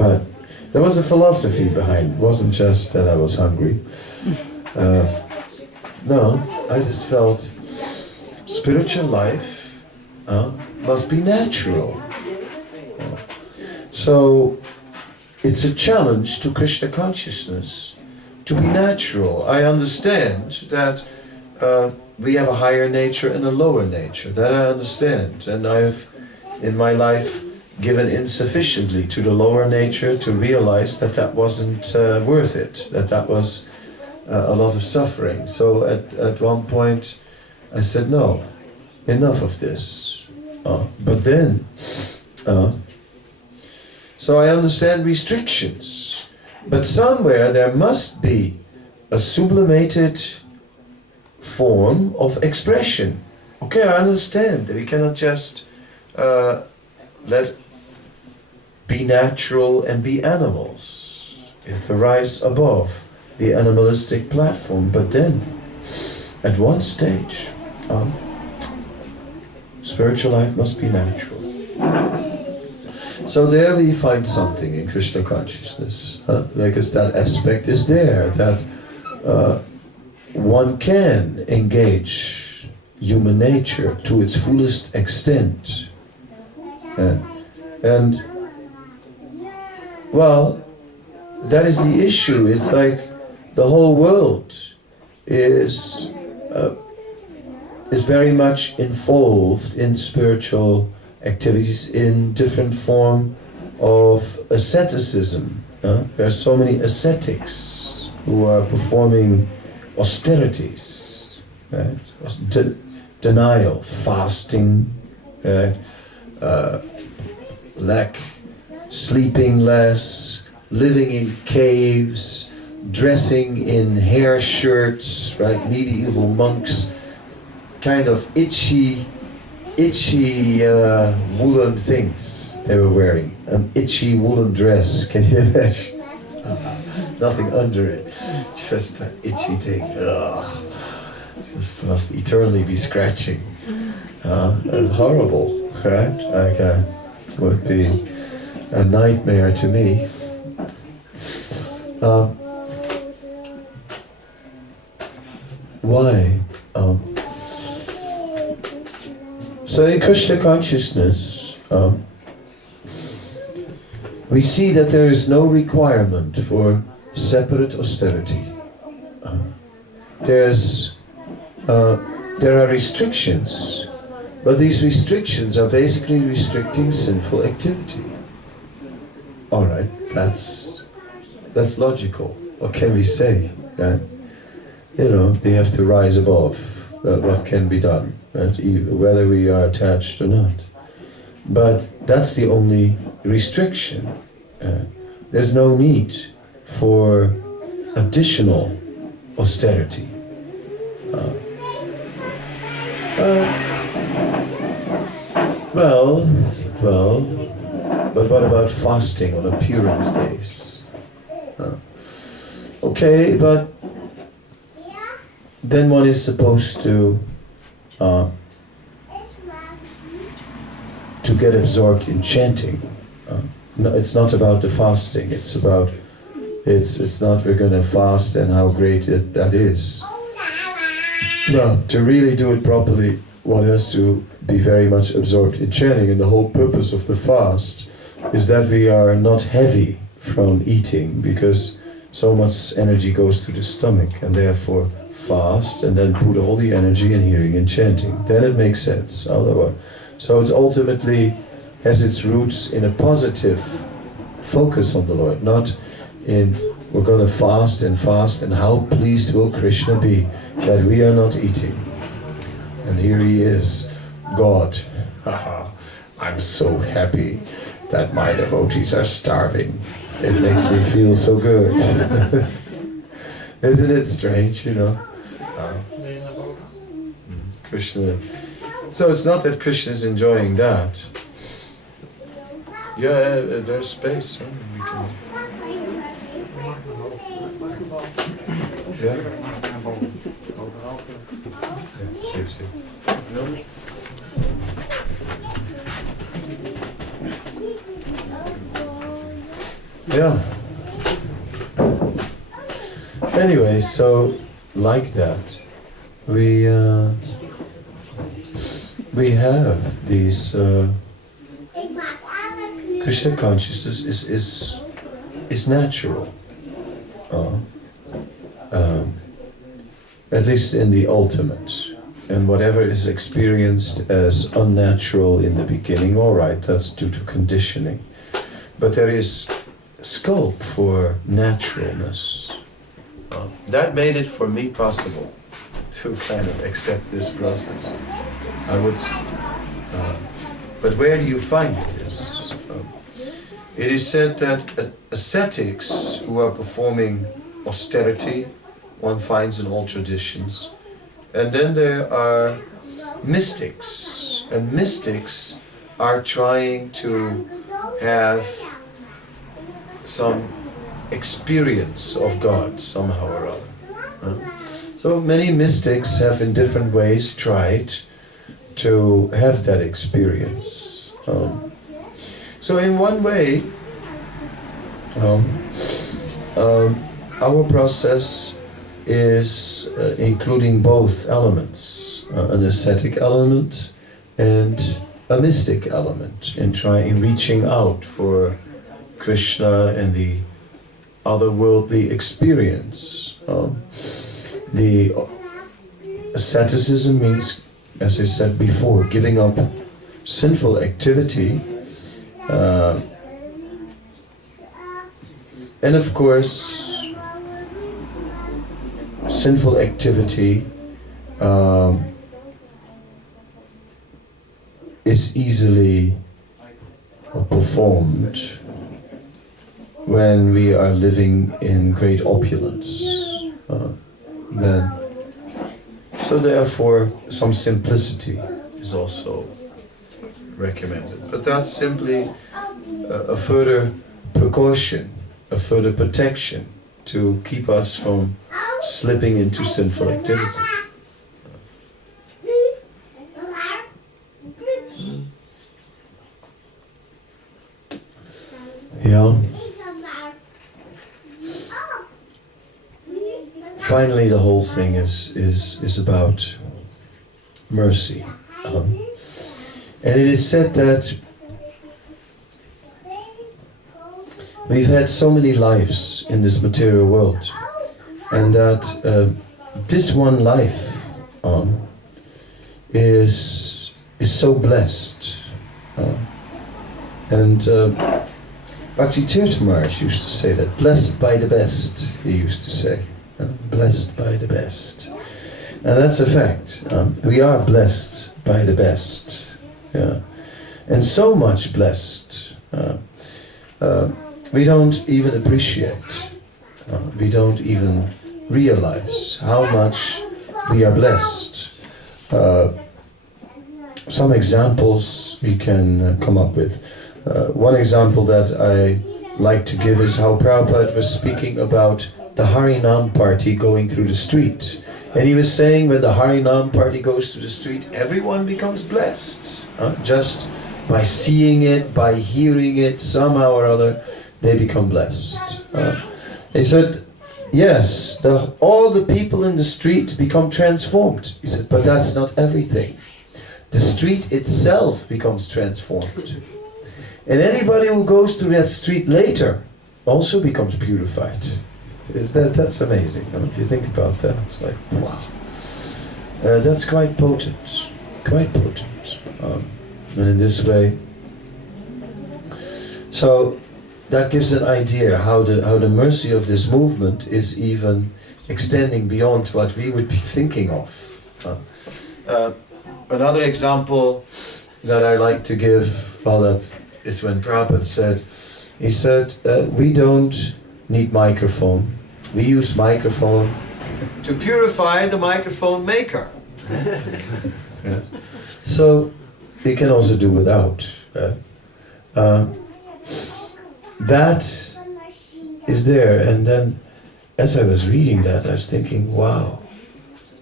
But there was a philosophy behind it. It wasn't just that I was hungry. No, I just felt spiritual life must be natural. So it's a challenge to Krishna consciousness to be natural. I understand that we have a higher nature and a lower nature. That I understand. And I've, in my life, given insufficiently to the lower nature to realize that that wasn't worth it, that was a lot of suffering. So at one point I said, no, enough of this. But then, so I understand restrictions, but somewhere there must be a sublimated form of expression. Okay, I understand that we cannot just let be natural and be animals. We have to rise above the animalistic platform, but then at one stage spiritual life must be natural. So there we find something in Krishna consciousness, because that aspect is there, that one can engage human nature to its fullest extent. And well, that is the issue. It's like the whole world is very much involved in spiritual activities in different form of asceticism. There are so many ascetics who are performing austerities, right? Denial, fasting, right? Sleeping less, living in caves, dressing in hair shirts, right? Medieval monks, kind of itchy woolen things they were wearing. An itchy woolen dress, can you imagine? Nothing under it, just an itchy thing. Ugh. Just must eternally be scratching. That's horrible, right? Like, would be a nightmare to me. Why? So in Krishna consciousness, we see that there is no requirement for separate austerity. There are restrictions, but these restrictions are basically restricting sinful activity. All right, that's logical. What can we say? Right? You know, we have to rise above what can be done, right? Whether we are attached or not. But that's the only restriction. There's no need for additional austerity. Well, but what about fasting on appearance days? Okay, but then one is supposed to get absorbed in chanting. No, it's not about the fasting. It's about it's not we're going to fast and how great that is. No, to really do it properly, one has to be very much absorbed in chanting, and the whole purpose of the fast is that we are not heavy from eating, because so much energy goes to the stomach, and therefore fast and then put all the energy in hearing and chanting. Then it makes sense. Otherwise, so it's ultimately has its roots in a positive focus on the Lord, not in we're going to fast and how pleased will Krishna be that we are not eating. And here he is, God. I'm so happy that my devotees are starving. It makes me feel so good. Isn't it strange, you know? Krishna. So it's not that Krishna is enjoying that. Yeah, there's space. Huh? We can... Yeah. See. No? Yeah. Anyway, so like that, we have these Krishna consciousness is natural, at least in the ultimate. And whatever is experienced as unnatural in the beginning, all right, that's due to conditioning. But there is scope for naturalness. That made it for me possible to kind of accept this process. I would, but where do you find this? It is said that ascetics who are performing austerity, one finds in all traditions. And then there are mystics, and mystics are trying to have some experience of God somehow or other. So many mystics have in different ways tried to have that experience. So in one way, our process is including both elements, an ascetic element and a mystic element, in reaching out for Krishna and the otherworldly experience. The asceticism means, as I said before, giving up sinful activity, and of course sinful activity is easily performed when we are living in great opulence. So therefore some simplicity is also recommended. But that's simply a further precaution, a further protection to keep us from slipping into sinful activity. Yeah. Finally, the whole thing is about mercy. And it is said that we've had so many lives in this material world, and that this one life is so blessed. And Bhakti Tirtha Maharaj used to say that, blessed by the best, he used to say. Blessed by the best. And that's a fact. We are blessed by the best. Yeah. And so much blessed. We don't even appreciate. We don't even realize how much we are blessed. Some examples we can come up with. One example that I like to give is how Prabhupada was speaking about the Harinam party going through the street. And he was saying when the Harinam party goes through the street, everyone becomes blessed. Just by seeing it, by hearing it, somehow or other, they become blessed. He said, yes, all the people in the street become transformed. He said, but that's not everything. The street itself becomes transformed. And anybody who goes through that street later also becomes purified. That's amazing. If you think about that, it's like, wow. That's quite potent. Quite potent. And in this way, so that gives an idea how the mercy of this movement is even extending beyond what we would be thinking of. Another example that I like to give, well, that is when Prabhupada said, he said, we don't need microphone. We use microphone to purify the microphone maker. Yes. So we can also do without. That is there, and then as I was reading that, I was thinking, wow,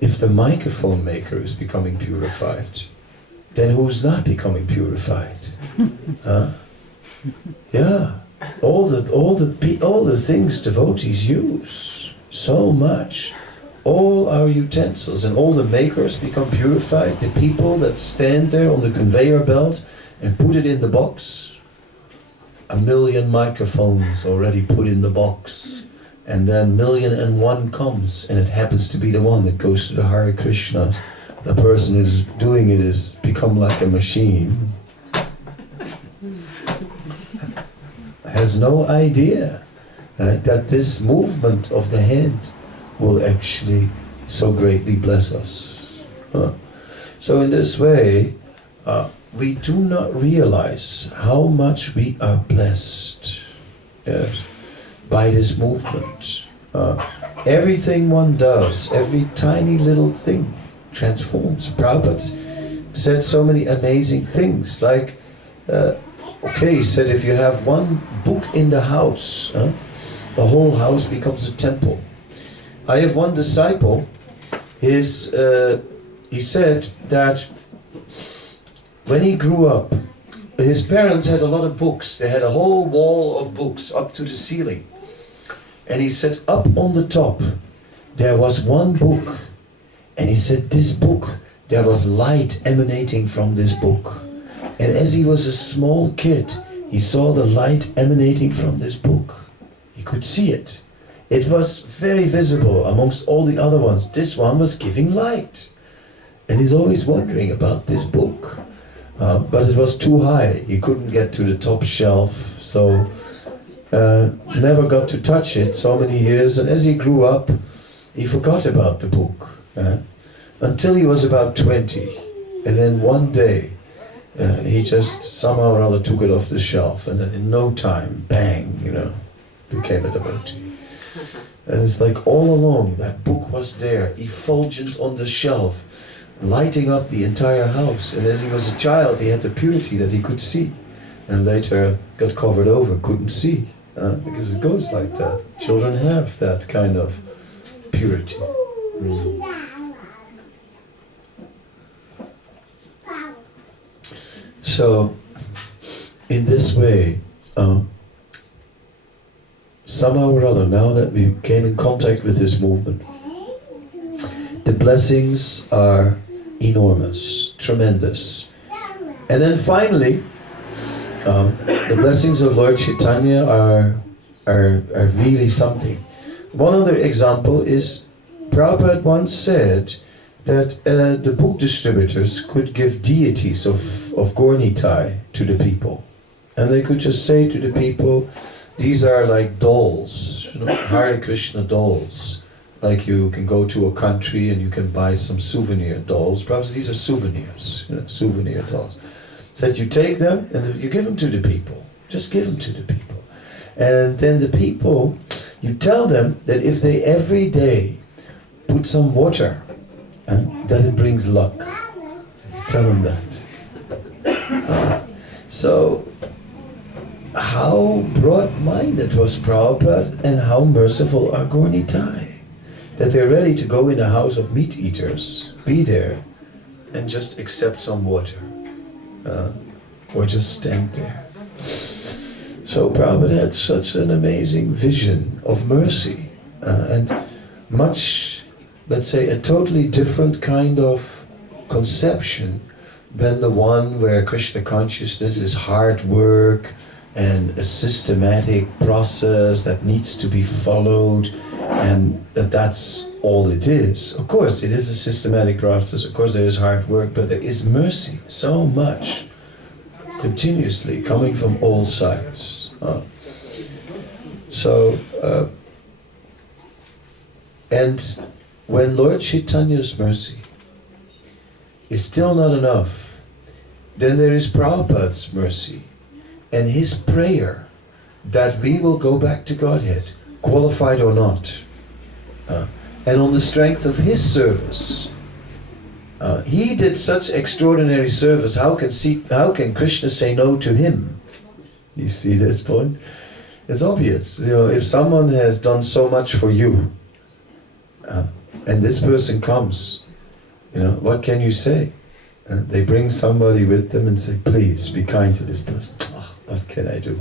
if the microphone maker is becoming purified, then who's not becoming purified? Yeah, all the things devotees use, so much. All our utensils and all the makers become purified. The people that stand there on the conveyor belt and put it in the box. 1 million microphones already put in the box. And then 1,000,001 comes, and it happens to be the one that goes to the Hare Krishna. The person who's doing it is become like a machine. Has no idea that this movement of the head will actually so greatly bless us. So in this way, we do not realize how much we are blessed, yes, by this movement. Everything one does, every tiny little thing transforms. Prabhupada said so many amazing things, like, he said if you have one book in the house, the whole house becomes a temple. I have one disciple, he said that when he grew up, his parents had a lot of books. They had a whole wall of books up to the ceiling. And he said up on the top, there was one book. And he said this book, there was light emanating from this book. And as he was a small kid, he saw the light emanating from this book. He could see it. It was very visible amongst all the other ones. This one was giving light. And he's always wondering about this book. But it was too high. He couldn't get to the top shelf. So never got to touch it so many years. And as he grew up, he forgot about the book. Until he was about 20. And then one day, he just somehow or other took it off the shelf. And then in no time, bang, became a devotee. And it's like all along, that book was there, effulgent on the shelf, lighting up the entire house. And as he was a child, he had the purity that he could see. And later got covered over, couldn't see. Because it goes like that. Children have that kind of purity. So, in this way, somehow or other, now that we came in contact with this movement, the blessings are enormous, tremendous. And then finally, the blessings of Lord Chaitanya are really something. One other example is, Prabhupada once said that the book distributors could give deities of Gaurnitai to the people. And they could just say to the people, these are like dolls, Hare Krishna dolls. Like you can go to a country and you can buy some souvenir dolls. Perhaps these are souvenirs, souvenir dolls. So that you take them and you give them to the people. Just give them to the people. And then the people, you tell them that if they every day put some water, that it brings luck. Tell them that. So, how broad-minded was Prabhupada and how merciful are Gaurnitai. That they're ready to go in the house of meat eaters, be there, and just accept some water. Or just stand there. So Prabhupada had such an amazing vision of mercy. And much, let's say, a totally different kind of conception than the one where Krishna consciousness is hard work and a systematic process that needs to be followed, and that's all it is. Of course, it is a systematic process. Of course, there is hard work, but there is mercy, so much, continuously, coming from all sides. And when Lord Chaitanya's mercy is still not enough, then there is Prabhupada's mercy and his prayer that we will go back to Godhead, qualified or not. And on the strength of his service, he did such extraordinary service, how can Krishna say no to him? You see this point? It's obvious. If someone has done so much for you, and this person comes, what can you say? They bring somebody with them and say, please be kind to this person. Oh, what can I do?